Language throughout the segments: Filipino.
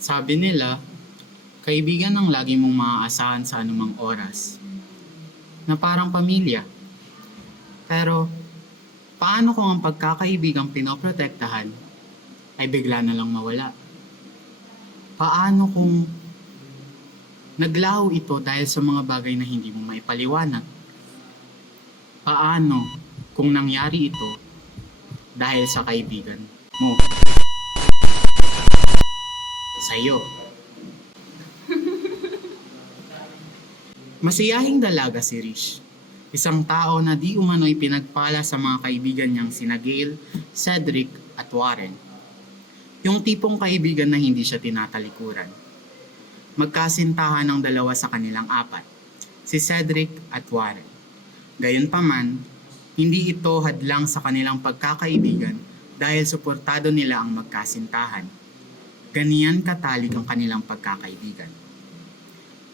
Sabi nila, kaibigan ang lagi mong maaasahan sa anumang oras, na parang pamilya. Pero, paano kung ang pagkakaibigang pinoprotektahan ay bigla na lang mawala? Paano kung naglaho ito dahil sa mga bagay na hindi mo maipaliwanag? Paano kung nangyari ito dahil sa kaibigan mo? Sa'yo. Masiyahing dalaga si Rish. Isang tao na di umano'y pinagpala sa mga kaibigan niyang sina Gale, Cedric at Warren. Yung tipong kaibigan na hindi siya tinatalikuran. Magkasintahan ng dalawa sa kanilang apat, si Cedric at Warren. Gayunpaman, hindi ito hadlang sa kanilang pagkakaibigan dahil suportado nila ang magkasintahan. Ganiyan katalik ang kanilang pagkakaibigan.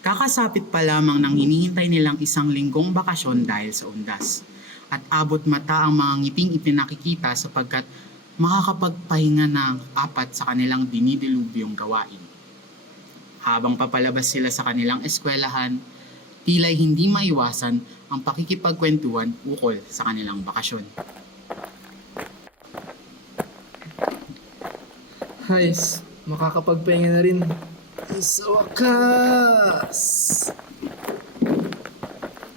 Kakasapit pa lamang nang hinihintay nilang isang linggong bakasyon dahil sa undas. At abot mata ang mga ngiting ipinakikita sapagkat makakapagpahinga ng apat sa kanilang dinidilubyong gawain. Habang papalabas sila sa kanilang eskwelahan, tila'y hindi maiwasan ang pakikipagkwentuhan ukol sa kanilang bakasyon. Hayes, makakapagpahinga na rin. Sa wakas!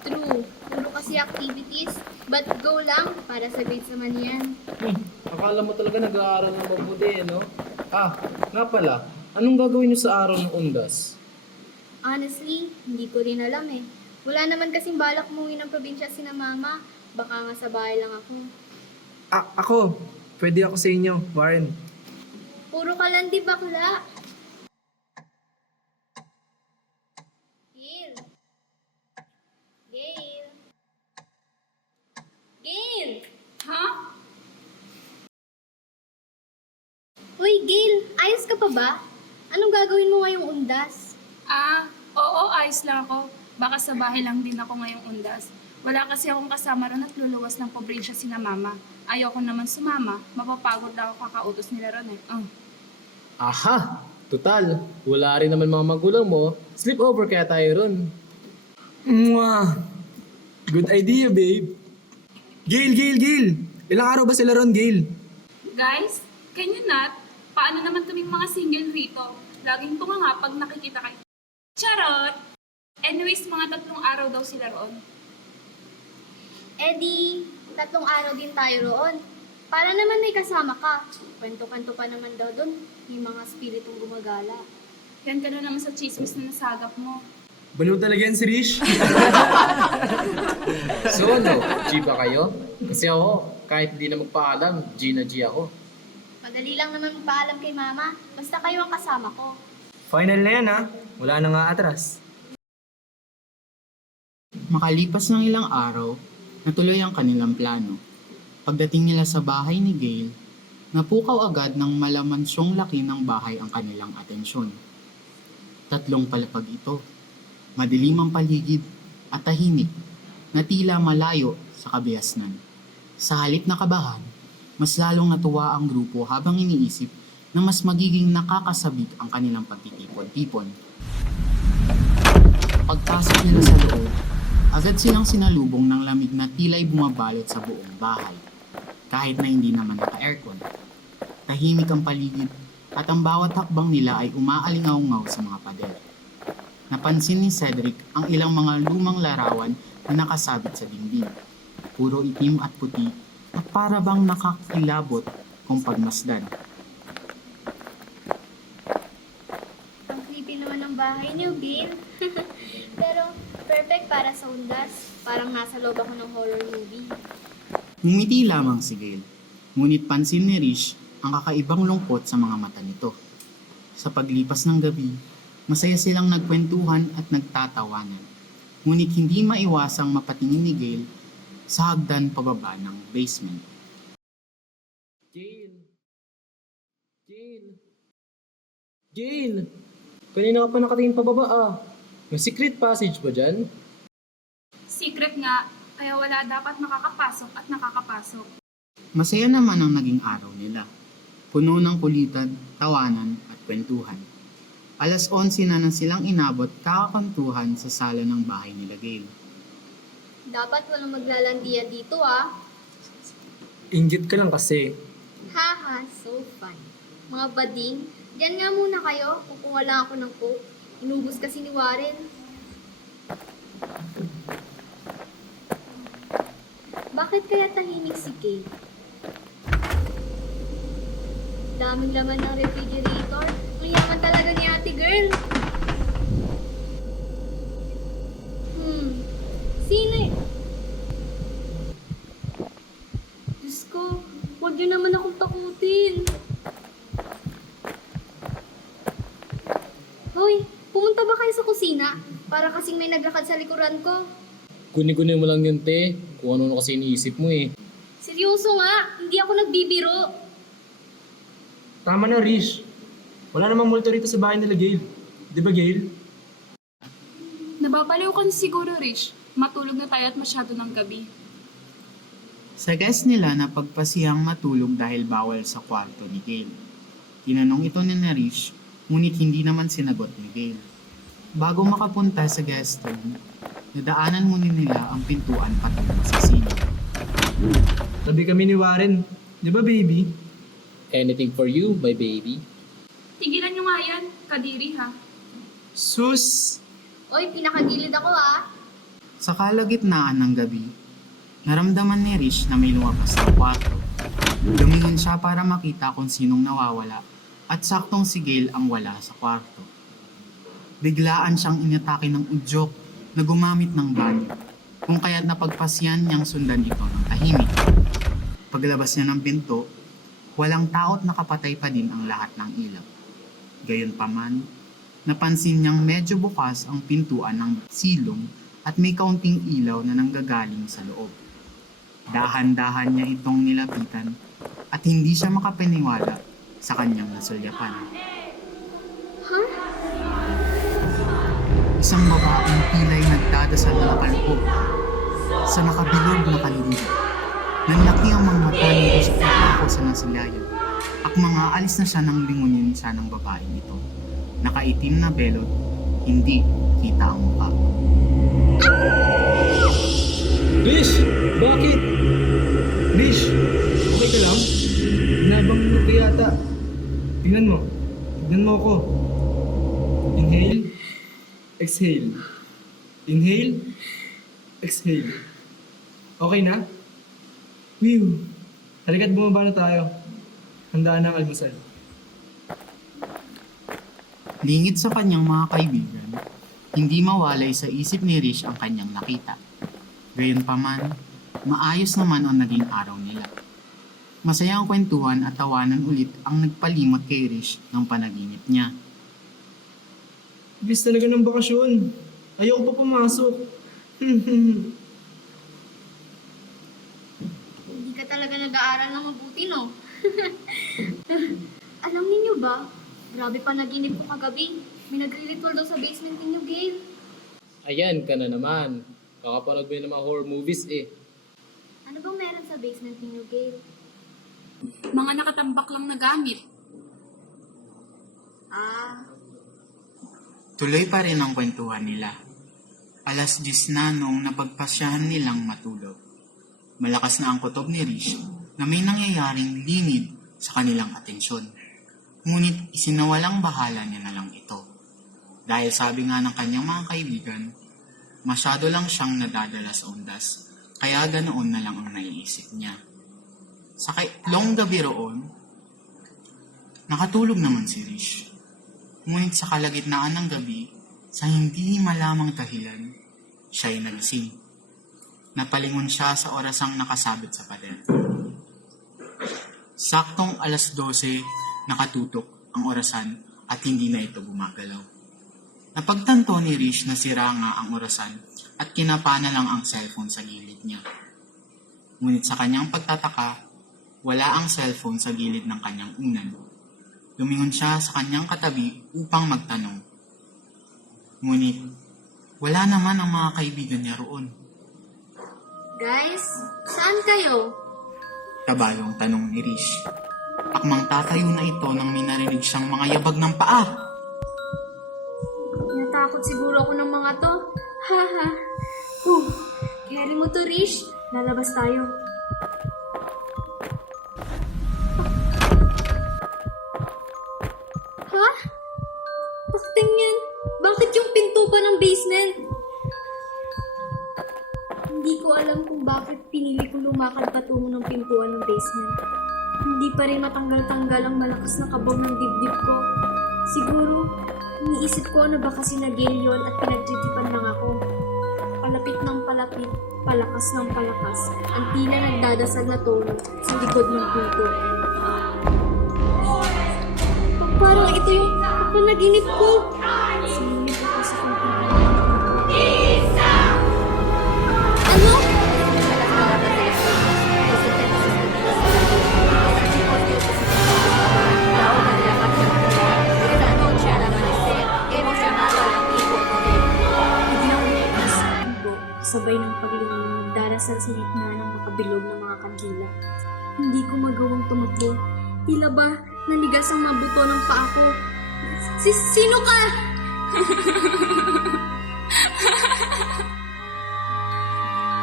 True, puro kasi activities, but go lang para sa grades naman yan. Akala mo talaga nag-aaral ng mabuti, no? Nga pala, anong gagawin niyo sa araw ng undas? Honestly, hindi ko rin alam eh. Wala naman kasing balak umuwi ng probinsya sina mama. Baka nga sa bahay lang ako. Ako, pwede ako sa inyo, Warren. Puro ka lang di bakla. Gail. Gail. Gail! Ha? Uy, Gail, ayos ka pa ba? Anong gagawin mo ngayong undas? Oo, ayos lang ako. Baka sa bahay lang din ako ngayong undas. Wala kasi akong kasama ron at luluwas ng probinsya sina mama. Ayoko naman sumama. Mapapagod lang ako kakautos nila ron eh. Aha! Total, wala rin naman mga magulang mo. Sleepover kaya tayo ron. Mwah! Good idea, babe. Gail! Ilang araw ba sila ron, Gail? Guys, can you not? Paano naman kaming mga single rito? Laging tunganga pag nakikita kayo. Charot! Anyways, mga 3 araw daw sila roon. Eddie, 3 araw din tayo roon. Para naman may kasama ka. Kwento-kwento pa naman daw doon. May mga spiritong gumagala. Yan ka na naman sa chismis na nasagap mo. Baliw talaga yan si Rish. So ano, G ba kayo? Kasi ako, kahit di na magpaalam, G na G ako. Madali lang naman magpaalam kay mama. Basta kayo ang kasama ko. Final na yan, ha? Wala na nga atras. Makalipas ng ilang araw, natuloy ang kanilang plano. Pagdating nila sa bahay ni Gail, napukaw agad ng malamansyong laki ng bahay ang kanilang atensyon. 3 palapag ito. Madilim ang paligid at tahimik na tila malayo sa kabiasnan. Sa halip na kabahan, mas lalong natuwa ang grupo habang iniisip na mas magiging nakakasabik ang kanilang pagtitipon-tipon. Pagpasok nila sa loob, agad silang sinalubong ng lamig na tila'y bumabalot sa buong bahay, kahit na hindi naman naka-aircon. Tahimik ang paligid at ang bawat hakbang nila ay umaalingaw-ngaw sa mga pader. Napansin ni Cedric ang ilang mga lumang larawan na nakasabit sa dingding. Puro itim at puti at para bang nakakilabot kung pagmasdan. Ang creepy naman ng bahay niyo, Gail. Pero perfect para sa undas. Parang nasa loob ako ng horror movie. Ngumiti lamang si Gail, ngunit pansin ni Rish ang kakaibang lungkot sa mga mata nito. Sa paglipas ng gabi, masaya silang nagkwentuhan at nagtatawanan. Ngunit hindi maiwasang mapatingin ni Gail sa hagdan pababa ng basement. Gail! Kanina ka pa nakatingin pababa. May secret passage ba dyan? Secret nga, kaya wala dapat makakapasok at nakakapasok. Masaya naman ang naging araw nila. Puno ng kulitan, tawanan at kwentuhan. 11 na nang silang inabot kakakantuhan sa sala ng bahay nila Gail. Dapat walang maglalandian dito ah. Inggit ka lang kasi. Haha, so fun. Mga bading, dyan nga muna kayo. Kukuha lang ako ng coke. Inubos kasi ni Warren. Bakit kaya tahimik si Kay? Daming laman ng refrigerator. Ang yaman talaga ni ate girl. Sino eh? Diyos ko, huwag niyo naman akong takutin. Hoy, pumunta ba kayo sa kusina? Para kasing may naglakad sa likuran ko. Kunin-kunin mo lang yun, te. Kung ano kasi iniisip mo eh. Seryoso nga, hindi ako nagbibiro. Tama na, Rish. Wala namang multo rito sa bahay nila Gail. Di ba, Gail? Nababaliw ka na siguro, Rich. Matulog na tayo at masyado ng gabi. Sa guest nila na pagpasiyang matulog dahil bawal sa kwarto ni Gail. Tinanong ito ni Narish, ngunit hindi naman sinagot ni Gail. Bago makapunta sa guest room, nadaanan muna nila ang pintuan patungo sa silo. Tabi kami ni Warren. Di ba, baby? Anything for you, my baby. Tigilan nyo nga yan, kadiri ha. Sus! Oy, pinakagilid ako ah. Sa kalagitnaan ng gabi, naramdaman ni Rish na may lumabas sa kwarto. Lumingon siya para makita kung sinong nawawala at saktong si Gail ang wala sa kwarto. Biglaan siyang inatake ng udyok na gumamit ng banyo, kung kaya't napagpasyan niyang sundan ito ng tahimik. Paglabas niya ng pinto, walang tao't nakapatay pa din ang lahat ng ilaw. Gayunpaman, napansin niyang medyo bukas ang pintuan ng silong at may kaunting ilaw na nanggagaling sa loob. Dahan-dahan niya itong nilapitan at hindi siya makapaniwala sa kanyang nasulyapan. Huh? Isang babaeng pilay nagdadasal na kalpog sa nakabilog na kandila. Nanlaki ang mga mata nito sa pagkako sa nasilayan. Mga alis na siya nang lingunin siya ng babaeng ito. Nakaitim na belot, hindi kita ang mukha. Rish! Bakit? Rish! Okay ka lang? Nabangunod ka yata. Tingnan mo. Tingnan mo ako. Inhale. Exhale. Inhale. Exhale. Okay na? Whew. Halika't bumaba na tayo. Handaan ng almusal. Lingid sa kanyang mga kaibigan, hindi mawalay sa isip ni Rish ang kanyang nakita. Gayunpaman, maayos naman ang naging araw nila. Masaya ang kwentuhan at tawanan ulit ang nagpalimot kay Rish ng panaginip niya. Bis talaga ng bakasyon. Ayoko pa pumasok. Hindi ka talaga nag-aaral ng mabuti, no? Alam niyo ba, grabe pa naginip ko kagabi. May nagre-ritual daw sa basement ninyo, Gail. Ayan ka na naman. Kakapanood mo yun ng mga horror movies eh. Ano bang meron sa basement ninyo, Gail? Mga nakatambak lang na gamit. Ah, Tuloy pa rin ang kwentuhan nila. 10:00 na noong napagpasyahan nilang matulog. Malakas na ang kutob ni Rish na may nangyayaring lingid sa kanilang atensyon. Ngunit isinawalang bahala niya na lang ito. Dahil sabi nga ng kanyang mga kaibigan, masyado lang siyang nadadala sa undas, kaya ganoon na lang ang naiisip niya. Sa kaitlong gabi roon, nakatulog naman si Rish. Ngunit sa kalagitnaan ng gabi, sa hindi malamang dahilan, siya'y nagising. Napalingon siya sa orasang nakasabit sa pader. Saktong 12:00, nakatutok ang orasan at hindi na ito gumagalaw. Napagtanto ni Rish na sira nga ang orasan at kinapa na lang ang cellphone sa gilid niya. Ngunit sa kanyang pagtataka, wala ang cellphone sa gilid ng kanyang unan. Lumingon siya sa kanyang katabi upang magtanong. Ngunit, wala naman ang mga kaibigan niya roon. guys, saan kayo? Kabayong tanong ni Rish. Akmang tatayo na ito nang may narinig siyang mga yabag ng paa. Tinatakot siguro ako ng mga to. Haha. Carry mo to, Rish. Lalabas tayo. Ha? Bakit yan? Bakit yung pinto pa ng basement? Hindi ko alam kung bakit pinili ko lumakad patungo ng pintuan ng basement. Hindi pa rin matanggal-tanggal ang malakas na kabog ng dibdib ko. Siguro, iniisip ko na baka sinagil yun at pinagtitipan lang ako. Palapit ng palapit, palakas ng palakas, ang tila nagdadasal na tono sa likod ng pinto. Parang ito yung panaginip ko. Sinunod ako sa pinto. Ano? Sabay ng paglingon, nagdarasal sa gitna ng makabilog ng mga kandila. Hindi ko magawang tumakbo. Tila ba nanigas ang mabuto ng paa ko? Sino ka?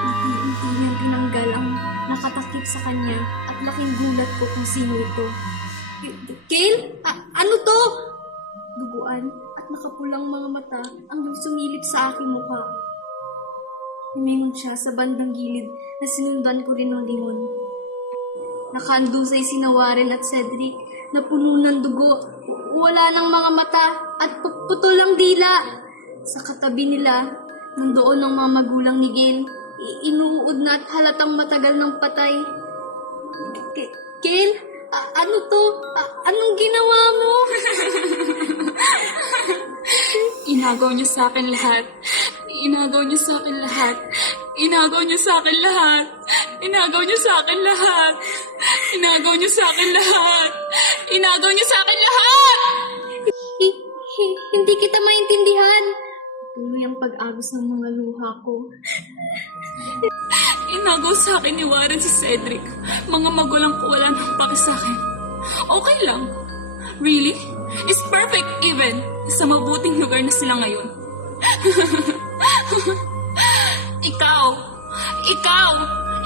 Unti-unti niyang tinanggal ang nakatakip sa kanya at laking gulat ko kung sino ito. Kale? Ano to? Duguan at nakapulang mga mata ang sumilip sa aking mukha. Humingon siya sa bandang gilid na sinundan ko rin ng lingon. Nakaandusay si Warren at Cedric na puno ng dugo. Wala ng mga mata at putol ang dila. Sa katabi nila, nandoon ang mga magulang ni Gail. Inuud na at halatang matagal ng patay. Gail? Ano to? Anong ginawa mo? Inagaw niyo sa akin lahat. Inagaw niyo sa akin lahat. Inagaw niyo sa akin lahat. Inagaw niyo sa akin lahat. Inagaw niyo sa akin lahat. Inagaw niyo sa akin lahat! Hindi kita maintindihan. Tuloy ang pag-agos ng mga luha ko. Inagaw sa akin ni Warren si Cedric. Mga magulang ko wala nang paki sa akin. Okay lang. Really? It's perfect even. Sa mabuting lugar na sila ngayon.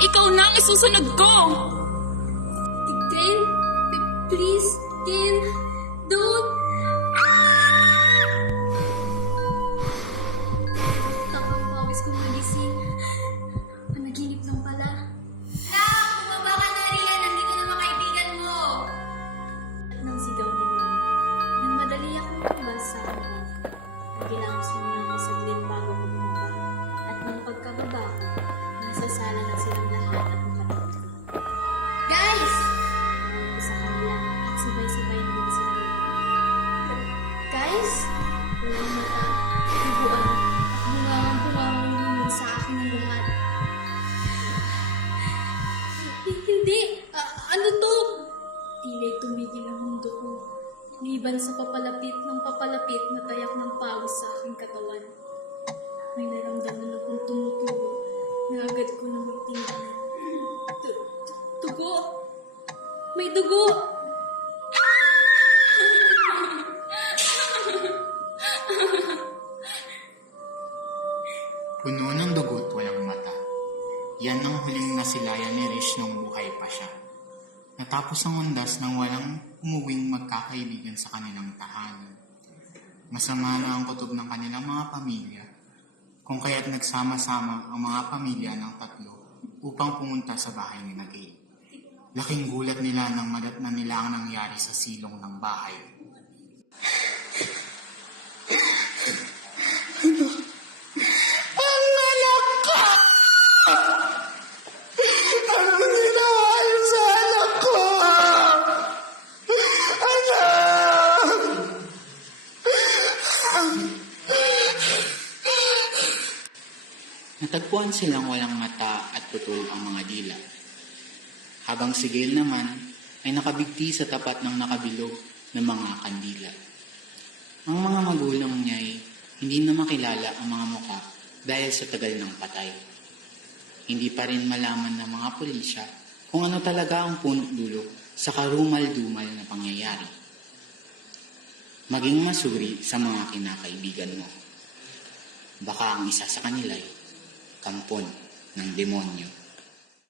Ikaw na ang isusunod ko. Gail? Please, Gail. Don't. Takang pawis ko magising. Panaginip lang pala. Bumaba ka na, Rian. Nandito na mga kaibigan mo. Nang sigaw ni Mama. Nang madali akong lumabas sa akin. Nagilangos muna ako saglit bago bumaba. At nang pagkababa ko, nasa sala na silang lahat at nakatulog. Guys! Tawag ko sa kanila at sabay-sabay naman sila. Guys? Walang mata, duguan, at bungangang-bungangang lumon sa akin ng lahat. Hindi! Ano to? Tila'y tumigil ang mundo ko. Liban sa papalapit ng papalapit na tayak ng pawis sa aking katawan. May naramdaman akong tumutubo na agad ko nang itingnan. Dugo! May dugo! Puno ng dugo't walang mata. Yan ang huling nasilayan ni Rish nung buhay pa siya. Natapos ang undas nang walang umuwing magkakaibigan sa kanilang tahanan. Masama na ang kutob ng kanilang mga pamilya, kung kaya't nagsama-sama ang mga pamilya ng tatlo upang pumunta sa bahay ni Gail. Laking gulat nila nang madatnan nila ang nangyari sa silong ng bahay. Natagpuan silang walang mata at putol ang mga dila. Habang si Gail naman ay nakabigti sa tapat ng nakabilog ng mga kandila. Ang mga magulang niya ay hindi na makilala ang mga muka dahil sa tagal ng patay. Hindi pa rin malaman ng mga pulisya kung ano talaga ang punot dulo sa karumal-dumal na pangyayari. Maging masuri sa mga kinakaibigan mo. Baka ang isa sa kanila ay kampon ng demonyo.